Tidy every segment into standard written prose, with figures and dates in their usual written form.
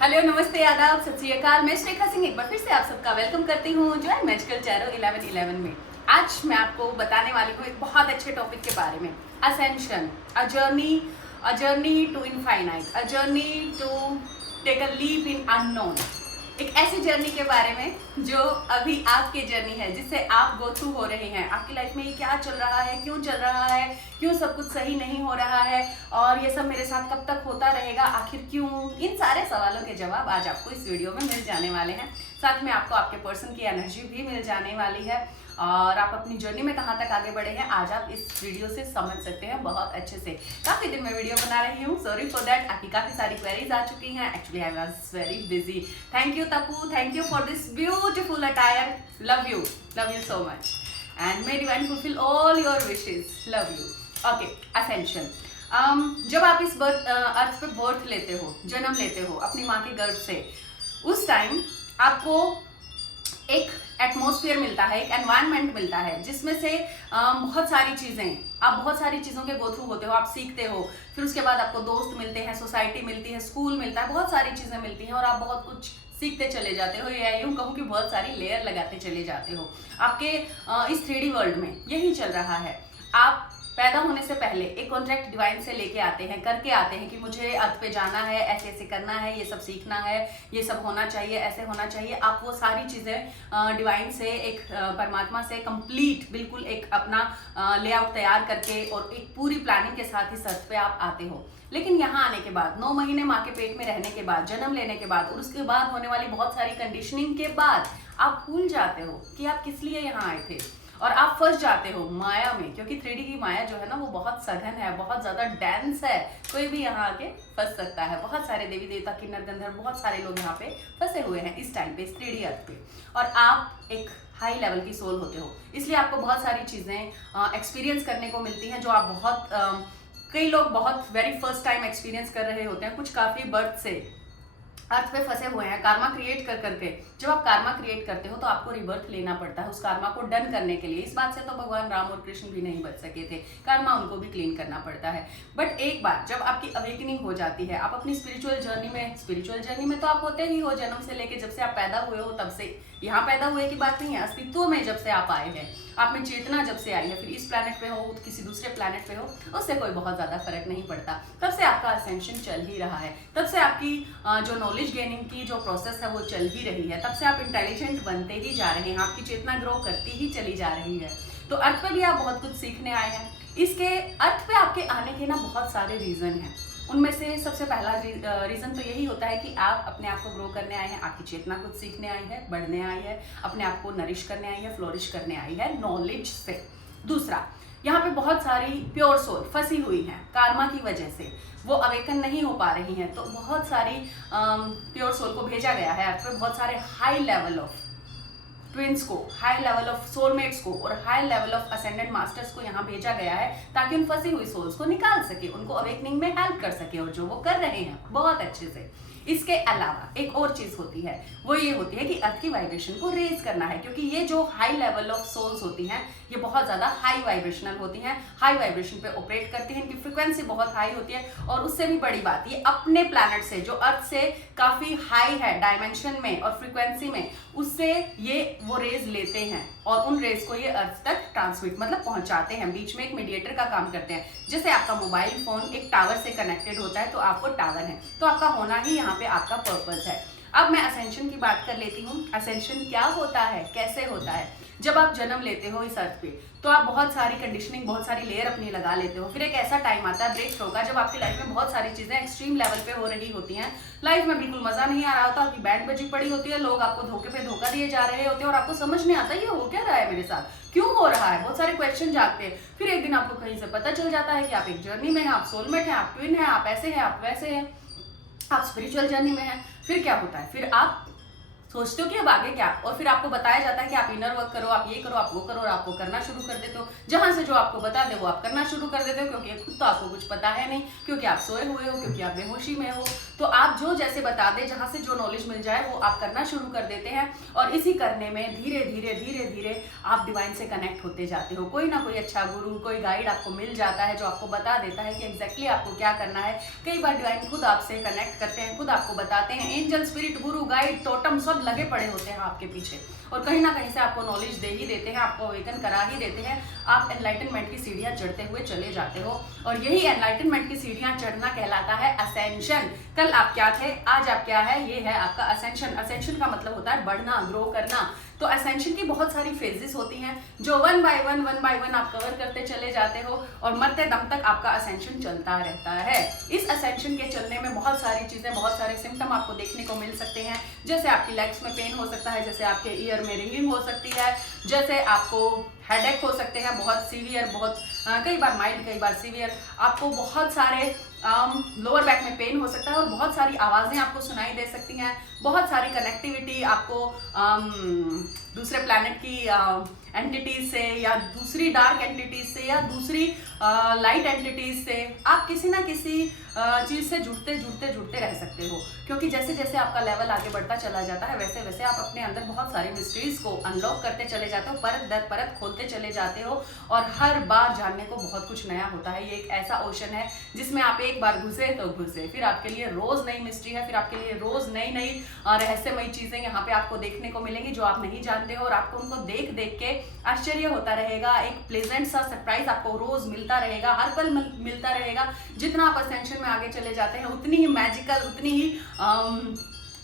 Hello, नमस्ते, आदाब, सत श्री अकाल। मैं श्रेखा सिंह एक बार फिर से आप सबका वेलकम करती हूँ जो है मैजिकल टैरो 1111 में। आज मैं आपको बताने वाली हूँ एक बहुत अच्छे टॉपिक के बारे में, ascension, a journey to infinite, a journey to take a leap in unknown. एक ऐसी जर्नी के बारे में जो अभी आपकी जर्नी है, जिससे आप गो थ्रू हो रहे हैं। आपकी लाइफ में ये क्या चल रहा है, क्यों चल रहा है, क्यों सब कुछ सही नहीं हो रहा है, और ये सब मेरे साथ कब तक होता रहेगा, आखिर क्यों। इन सारे सवालों के जवाब आज आपको इस वीडियो में मिल जाने वाले हैं। साथ में आपको आपके पर्सन की एनर्जी भी मिल जाने वाली है और आप अपनी जर्नी में कहाँ तक आगे बढ़े हैं आज आप इस वीडियो से समझ सकते हैं बहुत अच्छे से। काफी दिन में वीडियो बना रही हूँ, सॉरी फॉर दैट। आपकी काफी सारी क्वेरीज आ चुकी हैं। Actually I was very busy. Thank you Tapu, thank you for this beautiful attire. Love you so much and may divine fulfil all your wishes. Love you. Okay, ascension. जब आप इस अर्थ पे बर्थ लेते हो, जन्म लेते हो अपनी माँ के गर्भ से, उस टाइम आपको एक एटमॉस्फेयर मिलता है, एक एनवायरनमेंट मिलता है जिसमें से बहुत सारी चीज़ें, आप बहुत सारी चीज़ों के गो थ्रू होते हो, आप सीखते हो। फिर उसके बाद आपको दोस्त मिलते हैं, सोसाइटी मिलती है, स्कूल मिलता है, बहुत सारी चीज़ें मिलती हैं और आप बहुत कुछ सीखते चले जाते हो, या यूँ कहूँ कि बहुत सारी लेयर लगाते चले जाते हो। आपके इस 3D वर्ल्ड में यही चल रहा है। आप पैदा होने से पहले एक कॉन्ट्रैक्ट डिवाइन से लेके आते हैं, करके आते हैं कि मुझे अर्थ पे जाना है, ऐसे ऐसे करना है, ये सब सीखना है, ये सब होना चाहिए, ऐसे होना चाहिए। आप वो सारी चीज़ें डिवाइन से, एक परमात्मा से कंप्लीट बिल्कुल एक अपना लेआउट तैयार करके और एक पूरी प्लानिंग के साथ इस अर्थ पे आप आते हो। लेकिन यहाँ आने के बाद, 9 महीने माँ के पेट में रहने के बाद, जन्म लेने के बाद और उसके बाद होने वाली बहुत सारी कंडीशनिंग के बाद आप भूल जाते हो कि आप किस लिए यहाँ आए थे और आप फंस जाते हो माया में। क्योंकि 3D की माया जो है ना, वो बहुत सघन है, बहुत ज्यादा डेंस है। कोई भी यहाँ आके फंस सकता है। बहुत सारे देवी देवता, किन्नर गंधर्व, बहुत सारे लोग यहाँ पे फंसे हुए हैं इस टाइम पे, इस 3D अर्थ पे। और आप एक हाई लेवल की सोल होते हो, इसलिए आपको बहुत सारी चीजें एक्सपीरियंस करने को मिलती हैं जो आप बहुत कई लोग बहुत वेरी फर्स्ट टाइम एक्सपीरियंस कर रहे होते हैं। कुछ काफी बर्थ से अर्थ पे फंसे हुए हैं कार्मा क्रिएट कर करके। जब आप कार्मा क्रिएट करते हो तो आपको रिबर्थ लेना पड़ता है उस कार्मा को डन करने के लिए। इस बात से तो भगवान राम और कृष्ण भी नहीं बच सके थे, कार्मा उनको भी क्लीन करना पड़ता है। बट एक बार जब आपकी अवेकनिंग हो जाती है, आप अपनी स्पिरिचुअल जर्नी में तो आप होते ही हो जन्म से लेके, जब से आप पैदा हुए हो तब से। यहाँ पैदा हुए की बात नहीं है, अस्तित्व में जब से आप आए हैं, आप में चेतना जब से आई है, फिर इस प्लैनेट पे हो, किसी दूसरे प्लैनेट पे हो, उससे कोई बहुत ज्यादा फर्क नहीं पड़ता। तब से आपका असेंशन चल ही रहा है, तब से आपकी जो नॉलेज गेनिंग की जो प्रोसेस है वो चल ही रही है, तब से आप इंटेलिजेंट बनते ही जा रहे हैं, आपकी चेतना ग्रो करती ही चली जा रही है। तो अर्थ पे भी आप बहुत कुछ सीखने आए हैं। इसके अर्थ पे आपके आने के ना बहुत सारे रीजन हैं। उनमें से सबसे पहला रीजन तो यही होता है कि आप अपने आप को ग्रो करने आए हैं, आपकी चेतना कुछ सीखने आई है, बढ़ने आई है, अपने आप को नरिश करने आई है, फ्लोरिश करने आई है नॉलेज से। दूसरा, यहाँ पे बहुत सारी प्योर सोल फंसी हुई हैं कार्मा की वजह से, वो अवेकन नहीं हो पा रही हैं। तो बहुत सारी प्योर सोल को भेजा गया है अर्थ पे, बहुत सारे हाई लेवल ऑफ ट्विंस को, हाई लेवल ऑफ सोलमेट्स को और high level of ascendant masters को यहाँ भेजा गया है ताकि उन फंसी हुई सोल्स को निकाल सके, उनको अवेकनिंग में हेल्प कर सके, और जो वो कर रहे हैं बहुत अच्छे से। इसके अलावा एक और चीज होती है, वो ये होती है कि अर्थ की वाइब्रेशन को रेज करना है। क्योंकि ये जो हाई लेवल ऑफ सोल्स होती हैं, ये बहुत ज्यादा हाई वाइब्रेशनल होती हैं, हाई वाइब्रेशन पे ऑपरेट करती हैं, इनकी फ्रिक्वेंसी बहुत हाई होती है। और उससे भी बड़ी बात, ये अपने प्लैनेट से जो अर्थ से काफी हाई है डायमेंशन में और फ्रिक्वेंसी में, उससे ये वो रेज लेते हैं और उन रेज को ये अर्थ तक ट्रांसमिट मतलब पहुंचाते हैं। बीच में एक मीडिएटर का काम करते हैं। जैसे आपका मोबाइल फोन एक टावर से कनेक्टेड होता है, तो आपको टावर है, तो आपका होना ही यहाँ पे आपका पर्पस है। अब मैं असेंशन की बात कर लेती हूँ। असेंशन क्या होता है, कैसे होता है? जब आप जन्म लेते हो इस अर्थ पे, तो आप बहुत सारी कंडीशनिंग, बहुत सारी लेयर अपनी लगा लेते हो। फिर एक ऐसा टाइम आता है ब्रेक होगा, जब आपकी लाइफ में बहुत सारी चीजें एक्सट्रीम लेवल पे हो रही होती हैं, लाइफ में बिल्कुल मजा नहीं आ रहा होता, आपकी बैंड बजी पड़ी होती है, लोग आपको धोखे पे धोखा दिए जा रहे होते हैं और आपको समझ नहीं आता ये हो क्या रहा है मेरे साथ, क्यों हो रहा है, बहुत सारे क्वेश्चन जागते हैं। फिर एक दिन आपको कहीं से पता चल जाता है कि आप एक जर्नी में हैं, आप सोलमेट हैं, आप ट्विन हैं, आप ऐसे हैं, आप वैसे हैं, आप स्पिरिचुअल जर्नी में हैं। फिर क्या होता है, फिर आप सोचते हो कि अब आगे क्या, और फिर आपको बताया जाता है कि आप इनर वर्क करो, आप ये करो, आप वो करो, और आप वो करना शुरू कर देते हो। जहां से जो आपको बता दे वो आप करना शुरू कर देते हो, क्योंकि खुद तो आपको कुछ पता है नहीं, क्योंकि आप सोए हुए हो, क्योंकि आप बेहोशी में हो। तो आप जो जैसे बता दे, जहां से जो नॉलेज मिल जाए वो आप करना शुरू कर देते हैं, और इसी करने में धीरे धीरे धीरे धीरे आप डिवाइन से कनेक्ट होते जाते हो। कोई ना कोई अच्छा गुरु, कोई गाइड आपको मिल जाता है जो आपको बता देता है कि एग्जैक्टली आपको क्या करना है। कई बार डिवाइन खुद आपसे कनेक्ट करते हैं, खुद आपको बताते हैं। एंजल, स्पिरिट, गुरु, गाइड, टोटम सब लगे पड़े होते हैं आपके पीछे, और कहीं ना कहीं से आपको नॉलेज दे ही देते हैं, आपको अवेकन करा ही देते हैं। आप एनलाइटनमेंट की सीढ़ियां चढ़ते हुए चले जाते हो, और यही एनलाइटनमेंट की सीढ़ियां चढ़ना कहलाता है असेंशन। कल आप क्या थे, आज आप क्या है, ये है आपका असेंशन। असेंशन का मतलब होता है बढ़ना, ग्रो करना। तो असेंशन की बहुत सारी फेजेस होती हैं जो वन बाय वन आप कवर करते चले जाते हो, और मरते दम तक आपका असेंशन चलता रहता है। इस असेंशन के चलने में बहुत सारी चीजें, बहुत सारे सिम्टम आपको देखने को मिल सकते हैं। जैसे आपकी लेग्स में पेन हो सकता है, जैसे आपके ईयर में रिंगिंग हो सकती है, जैसे आपको हेडेक हो सकते हैं बहुत सीवियर, बहुत कई बार माइल्ड, कई बार सीवियर। आपको बहुत सारे लोअर बैक में पेन हो सकता है, और बहुत सारी आवाज़ें आपको सुनाई दे सकती हैं। बहुत सारी कनेक्टिविटी आपको दूसरे प्लैनेट की एंटिटीज से, या दूसरी डार्क एंटिटीज से, या दूसरी लाइट एंटिटीज से आप किसी ना किसी चीज़ से जुड़ते रह सकते हो। क्योंकि जैसे जैसे आपका लेवल आगे बढ़ता चला जाता है, वैसे वैसे आप अपने अंदर बहुत सारी मिस्ट्रीज को अनलॉक करते चले जाते हो, परत दर परत खोलते चले जाते हो, और हर बार जानने को बहुत कुछ नया होता है। ये एक ऐसा ओशन है जिसमें आप एक बार घुसे तो घुसे, फिर आपके लिए रोज नई मिस्ट्री है, फिर आपके लिए रोज नई नई रहस्यमयी चीजें यहाँ पे आपको देखने को मिलेंगी जो आप नहीं जानते हो, और आपको उनको देख देख के आश्चर्य होता रहेगा। एक प्लेजेंट सा सरप्राइज आपको रोज मिलता रहेगा, हर पल मिलता रहेगा। जितना आप असेंशन में आगे चले जाते हैं, उतनी ही मैजिकल, उतनी ही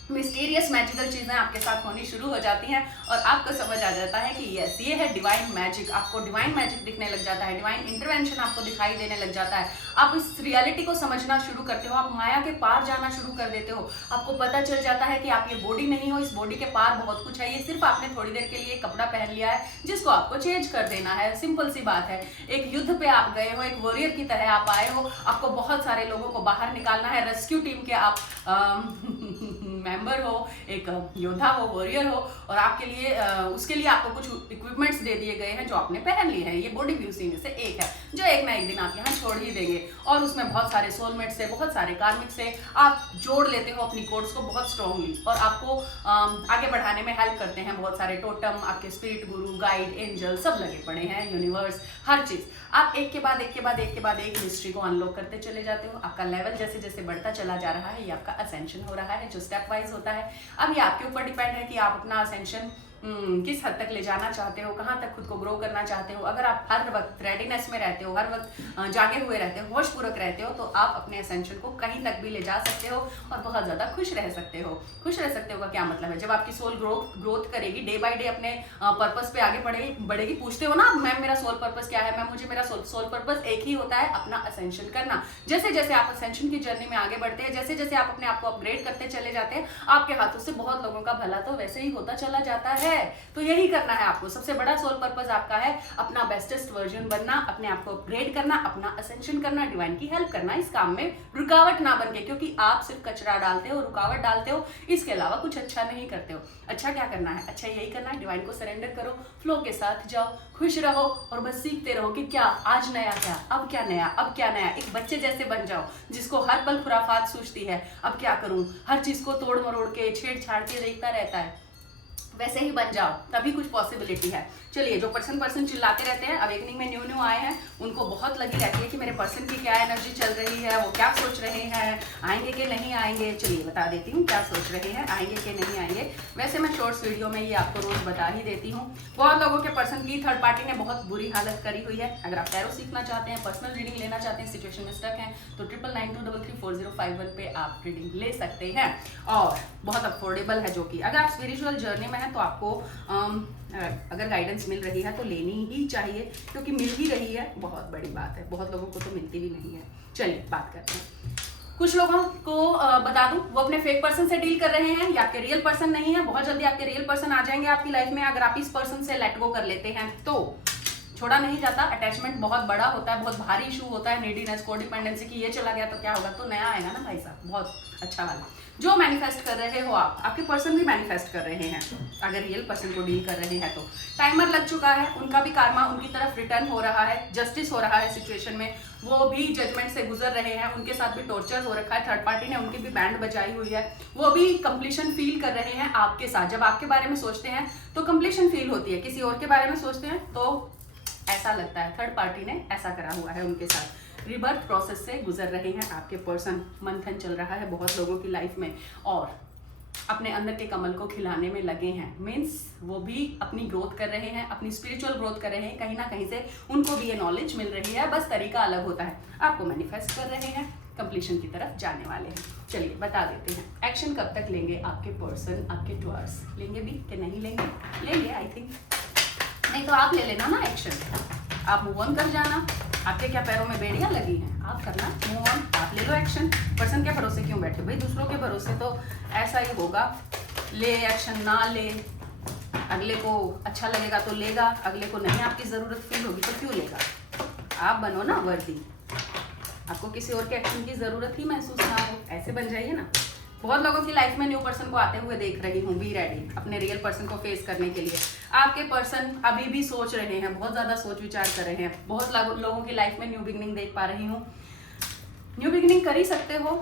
मिस्टीरियस मैजिकल चीजें आपके साथ होनी शुरू हो जाती हैं, और आपको समझ आ जाता है कि यस, ये है डिवाइन मैजिक। आपको डिवाइन मैजिक दिखने लग जाता है, डिवाइन इंटरवेंशन आपको दिखाई देने लग जाता है। आप इस रियलिटी को समझना शुरू करते हो, आप माया के पार जाना शुरू कर देते हो। आपको पता चल जाता है कि आप ये बॉडी नहीं हो, इस बॉडी के पार बहुत कुछ है। ये सिर्फ आपने थोड़ी देर के लिए कपड़ा पहन लिया है जिसको आपको चेंज कर देना है। सिंपल सी बात है। एक युद्ध पे आप गए हो, एक वॉरियर की तरह आप आए हो, आपको बहुत सारे लोगों को बाहर निकालना है। रेस्क्यू टीम के आप मेंबर हो, एक योद्धा हो, वॉरियर हो, और आपके लिए उसके लिए आपको कुछ इक्विपमेंट्स दे दिए गए हैं जो आपने पहन लिए हैं। ये बॉडी भी उसी में से एक है जो एक ना एक दिन आप यहाँ छोड़ ही देंगे, और उसमें बहुत सारे सोलमेट से, बहुत सारे कार्मिक से आप जोड़ लेते हो अपनी कोड्स को बहुत स्ट्रांगली, और आपको आगे बढ़ाने में हेल्प करते हैं बहुत सारे टोटम, आपके स्पिरिट, गुरु, गाइड, एंजल सब लगे पड़े हैं, यूनिवर्स, हर चीज। आप एक के बाद एक के बाद एक के बाद एक मिस्ट्री को अनलॉक करते चले जाते हो। आपका लेवल जैसे जैसे बढ़ता चला जा रहा है, ये आपका असेंशन हो रहा है, जो स्टेप वाइज होता है। अब ये आपके ऊपर डिपेंड है कि आप अपना असेंशन किस हद तक ले जाना चाहते हो, कहाँ तक खुद को ग्रो करना चाहते हो। अगर आप हर वक्त रेडीनेस में रहते हो, हर वक्त जागे हुए रहते हो, होशपूर्वक रहते हो, तो आप अपने असेंशन को कहीं तक भी ले जा सकते हो, और बहुत ज़्यादा खुश रह सकते हो। खुश रह सकते हो का क्या मतलब है? जब आपकी सोल ग्रोथ करेगी, डे बाय डे अपने पर्पस पे आगे बढ़ेगी। पूछते हो ना मैम मेरा सोल पर्पस क्या है? मैम मुझे मेरा सोल पर्पस एक ही होता है, अपना असेंशन करना। जैसे जैसे आप असेंशन की जर्नी में आगे बढ़ते हैं, जैसे जैसे आप अपने आप को अपग्रेड करते चले जाते हैं, आपके हाथों से बहुत लोगों का भला तो वैसे ही होता चला जाता है। तो यही करना है आपको। सबसे बड़ा सोल पर्पस आपका है अपना बेस्टेस्ट वर्जन बनना, अपने आप को अपग्रेड करना, अपना असेंशन करना, डिवाइन की हेल्प करना। इस काम में रुकावट ना बन के, क्योंकि आप सिर्फ कचरा डालते हो, रुकावट डालते हो, इसके अलावा कुछ अच्छा नहीं करते हो। अच्छा क्या करना है? अच्छा यही करना है, डिवाइन को सरेंडर करो, फ्लो के साथ जाओ, खुश रहो, और बस सीखते रहो कि क्या आज नया, क्या अब, क्या नया अब, क्या नया। एक बच्चे जैसे बन जाओ जिसको हर पल खुराफात सूझती है, अब क्या करूं, हर चीज को तोड़ मरोड़ के, छेड़छाड़ के देखता रहता है, वैसे ही बन जाओ, तभी कुछ पॉसिबिलिटी है। चलिए, जो पर्सन चिल्लाते रहते हैं, अवेकनिंग में न्यू आए हैं, उनको बहुत लगी रहती है कि मेरे पर्सन की क्या एनर्जी चल रही है, वो क्या सोच रहे हैं, आएंगे कि नहीं आएंगे। चलिए बता देती हूँ क्या सोच रहे हैं, आएंगे कि नहीं आएंगे। वैसे मैं शॉर्ट्स वीडियो में ये आपको रोज बता ही देती हूँ। बहुत लोगों के पर्सन की थर्ड पार्टी ने बहुत बुरी हालत करी हुई है। अगर आप टैरो सीखना चाहते हैं, पर्सनल रीडिंग लेना चाहते हैं, सिचुएशन में स्टक हैं, तो 9992334051 पे आप रीडिंग ले सकते हैं, और बहुत अफोर्डेबल है। जो कि अगर आप स्पिरिचुअल जर्नी में हैं तो आपको अगर गाइडेंस मिल रही है तो लेनी ही चाहिए, क्योंकि मिल ही रही है, बहुत बड़ी बात है। बहुत लोगों को तो मिलती भी नहीं है। चलिए बात करते हैं। कुछ लोगों को बता दूं, वो अपने फेक पर्सन से डील कर रहे हैं, या आपके रियल पर्सन नहीं है। बहुत जल्दी आपके रियल पर्सन आ जाएंगे आपकी लाइफ में, अगर आप इस पर्सन से लेट गो कर लेते हैं तो। छोड़ा नहीं जाता, अटैचमेंट बहुत बड़ा होता है, बहुत भारी इशू होता है, नीडीनेस, कोडिपेंडेंसी की, ये चला गया तो क्या होगा, तो नया आएगा ना भाई साहब, बहुत अच्छा वाला। जो मैनिफेस्ट कर रहे हो आप, आपके पर्सन भी मैनिफेस्ट कर रहे हैं। अगर रियल पर्सन को डील कर रहे हैं तो टाइमर लग चुका है, उनका भी कार्मा उनकी तरफ रिटर्न हो रहा है, जस्टिस हो रहा है सिचुएशन में, वो भी जजमेंट से गुजर रहे हैं, उनके साथ भी टॉर्चर हो रखा है, थर्ड पार्टी ने उनकी भी बैंड बजाई हुई है, वो भी कंप्लीशन फील कर रहे हैं आपके साथ। जब आपके बारे में सोचते हैं तो कंप्लीशन फील होती है, किसी और के बारे में सोचते हैं तो ऐसा लगता है थर्ड पार्टी ने ऐसा करा हुआ है उनके साथ। रिबर्थ प्रोसेस से गुजर रहे हैं आपके पर्सन, मंथन चल रहा है बहुत लोगों की लाइफ में और अपने अंदर के कमल को खिलाने में लगे हैं। मीन्स वो भी अपनी ग्रोथ कर रहे हैं, अपनी स्पिरिचुअल ग्रोथ कर रहे हैं, कहीं ना कहीं से उनको भी ये नॉलेज मिल रही है, बस तरीका अलग होता है। आपको मैनिफेस्ट कर रहे हैं, कंप्लीशन की तरफ जाने वाले हैं। चलिए बता देते हैं एक्शन कब तक लेंगे आपके पर्सन, आपके टूअर्स लेंगे भी कि नहीं लेंगे? लेंगे आई थिंक, नहीं तो आप ले लेना ना एक्शन, आप मूव ऑन कर जाना। आपके क्या पैरों में बेड़ियां लगी हैं, आप करना मूव ऑन, आप ले लो एक्शन। पर्सन के भरोसे क्यों बैठे भाई, दूसरों के भरोसे तो ऐसा ही होगा, ले एक्शन ना ले, अगले को अच्छा लगेगा तो लेगा, अगले को नहीं आपकी ज़रूरत फील होगी तो क्यों लेगा? आप बनो ना वर्दी, आपको किसी और के एक्शन की ज़रूरत ही महसूस ना हो, ऐसे बन जाइए ना। बहुत लोगों की लाइफ में न्यू पर्सन को आते हुए देख रही हूँ, बी रेडी अपने रियल पर्सन को फेस करने के लिए। आपके पर्सन अभी भी सोच रहे हैं, बहुत ज़्यादा सोच विचार कर रहे हैं, बहुत लोगों की लाइफ में न्यू बिगनिंग देख पा रही हूँ। न्यू बिगनिंग कर ही सकते हो,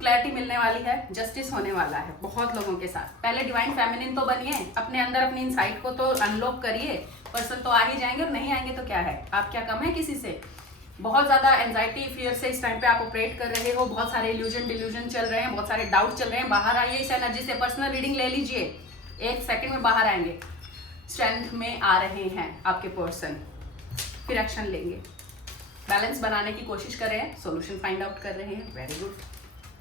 क्लैरिटी मिलने वाली है, जस्टिस होने वाला है बहुत लोगों के साथ। पहले डिवाइन फेमिनिन तो बनिए, अपने अंदर अपनी इनसाइट को तो अनलॉक करिए, पर्सन तो आ ही जाएंगे, और नहीं आएंगे तो क्या है, आप क्या कम है किसी से? बहुत ज़्यादा एंजाइटी फियर से इस टाइम पे आप ऑपरेट कर रहे हो, बहुत सारे इल्यूजन डिल्यूजन चल रहे हैं, बहुत सारे डाउट चल रहे हैं। बाहर आइए इस एनर्जी से, पर्सनल रीडिंग ले लीजिए, 1 सेकंड में बाहर आएंगे। स्ट्रेंथ में आ रहे हैं आपके पर्सन, फिर एक्शन लेंगे, बैलेंस बनाने की कोशिश कर रहे हैं, सॉल्यूशन फाइंड आउट कर रहे हैं। Very good.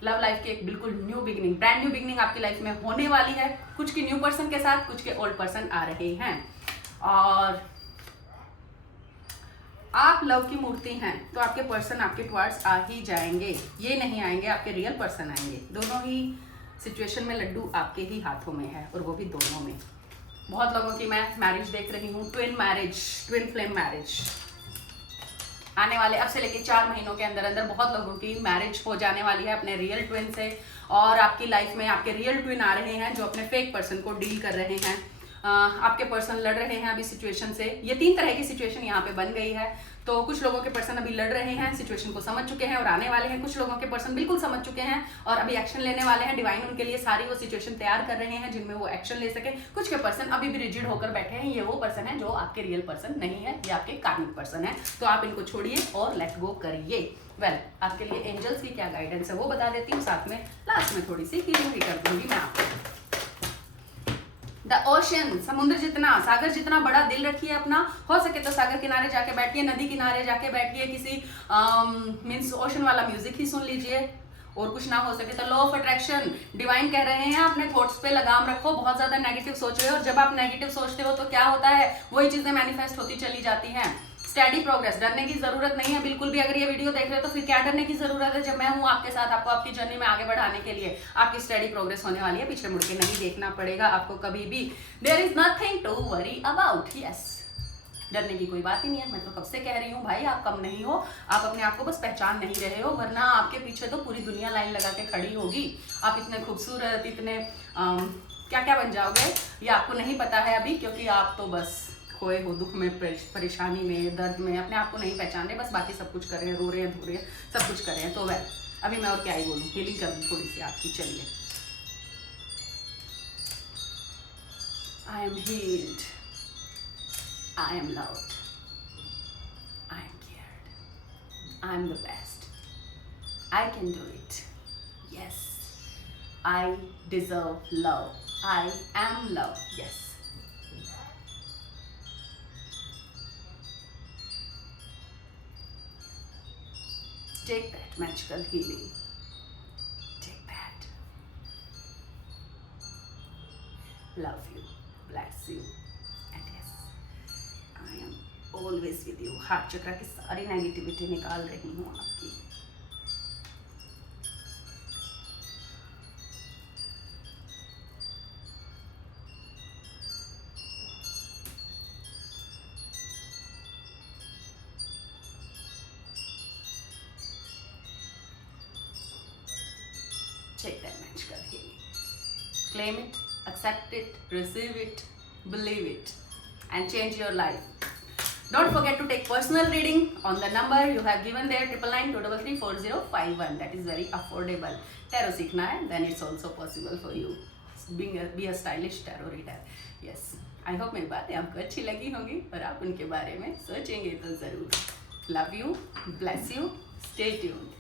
लव लाइफ की एक बिल्कुल new beginning, brand new beginning आपकी लाइफ में होने वाली है। कुछ की न्यू पर्सन के साथ, कुछ के ओल्ड पर्सन आ रहे हैं। और आप लव की मूर्ति हैं तो आपके पर्सन आपके टुवर्ड्स आ ही जाएंगे, ये नहीं आएंगे, आपके रियल पर्सन आएंगे। दोनों ही सिचुएशन में लड्डू आपके ही हाथों में है, और वो भी दोनों में। बहुत लोगों की मैं मैरिज देख रही हूँ, twin marriage, twin flame marriage आने वाले अब से लेके 4 महीनों के अंदर अंदर बहुत लोगों की मैरिज हो जाने वाली है अपने रियल ट्विन से। और आपकी लाइफ में आपके रियल ट्विन आ रहे हैं जो अपने फेक पर्सन को डील कर रहे हैं। आपके पर्सन लड़ रहे हैं अभी सिचुएशन से, ये 3 तरह की सिचुएशन यहाँ पे बन गई है। तो कुछ लोगों के पर्सन अभी लड़ रहे हैं, सिचुएशन को समझ चुके हैं और आने वाले हैं। कुछ लोगों के पर्सन बिल्कुल समझ चुके हैं और अभी एक्शन लेने वाले हैं। डिवाइन उनके लिए सारी वो सिचुएशन तैयार कर रहे हैं जिनमें वो एक्शन ले सके। कुछ के पर्सन अभी भी रिजिड होकर बैठे हैं, ये वो पर्सन है जो आपके रियल पर्सन नहीं है, ये आपके कार्मिक पर्सन है। तो आप इनको छोड़िए और लेट गो करिए। वेल, आपके लिए एंजल्स की क्या गाइडेंस है वो बता देती हूँ, साथ में लास्ट में थोड़ी सी हीलिंग भी कर दूंगी मैं आपको। द ओशन, समुद्र जितना, सागर जितना बड़ा दिल रखिए अपना। हो सके तो सागर किनारे जाके बैठिए, नदी किनारे जाके बैठिए, किसी मीन्स ओशन वाला म्यूजिक ही सुन लीजिए। और कुछ ना हो सके तो लॉ ऑफ अट्रैक्शन, डिवाइन कह रहे हैं अपने थॉट्स पे लगाम रखो। बहुत ज्यादा नेगेटिव सोच रहे हो और जब आप नेगेटिव सोचते हो तो क्या होता है, वही चीजें मैनिफेस्ट होती चली जाती हैं। स्टडी प्रोग्रेस, डरने की जरूरत नहीं है बिल्कुल भी। अगर ये वीडियो देख रहे हो तो फिर क्या डरने की जरूरत है, जब मैं हूं आपके साथ, आपको आपकी जर्नी में आगे बढ़ाने के लिए। आपकी स्टडी प्रोग्रेस होने वाली है, पीछे मुड़ के नहीं देखना पड़ेगा आपको कभी भी। There is nothing to worry about. Yes, डरने की कोई बात ही नहीं है। मैं तो कब से कह रही हूँ भाई, आप कम नहीं हो, आप अपने आप को बस पहचान नहीं रहे हो, वरना आपके पीछे तो पूरी दुनिया लाइन लगा के खड़ी होगी। आप इतने खूबसूरत, इतने क्या क्या बन जाओगे ये आपको नहीं पता है अभी, क्योंकि आप तो बस खोए हो दुख में, परेशानी में, दर्द में, अपने आप को नहीं पहचान रहे, बस बाकी सब कुछ कर रहे हैं, रो रहे हैं, धो रहे हैं, सब कुछ कर रहे हैं। तो वह अभी मैं और क्या ही बोलूँ, हीलिंग कर दूँ थोड़ी सी आपकी। चलिए, I am healed, I am loved, I am cared, I am the best, I can do it, yes, I deserve love, I am love, yes. Take that magical healing. Take that. Love you, bless you, and yes, I am always with you. Heart चक्र की सारी negativity निकाल रही हूँ आपकी। check that magical healing. Claim it, accept it, receive it, believe it, and change your life. Don't forget to take personal reading on the number you have given there, 9992334051. That is very affordable. Tarot सीखना है, then it's also possible for you. Be a stylish tarot reader. Yes. I hope मेरी बातें आपको अच्छी लगी होंगी और आप उनके बारे में सोचेंगे तो ज़रूर. Love you, bless you, stay tuned.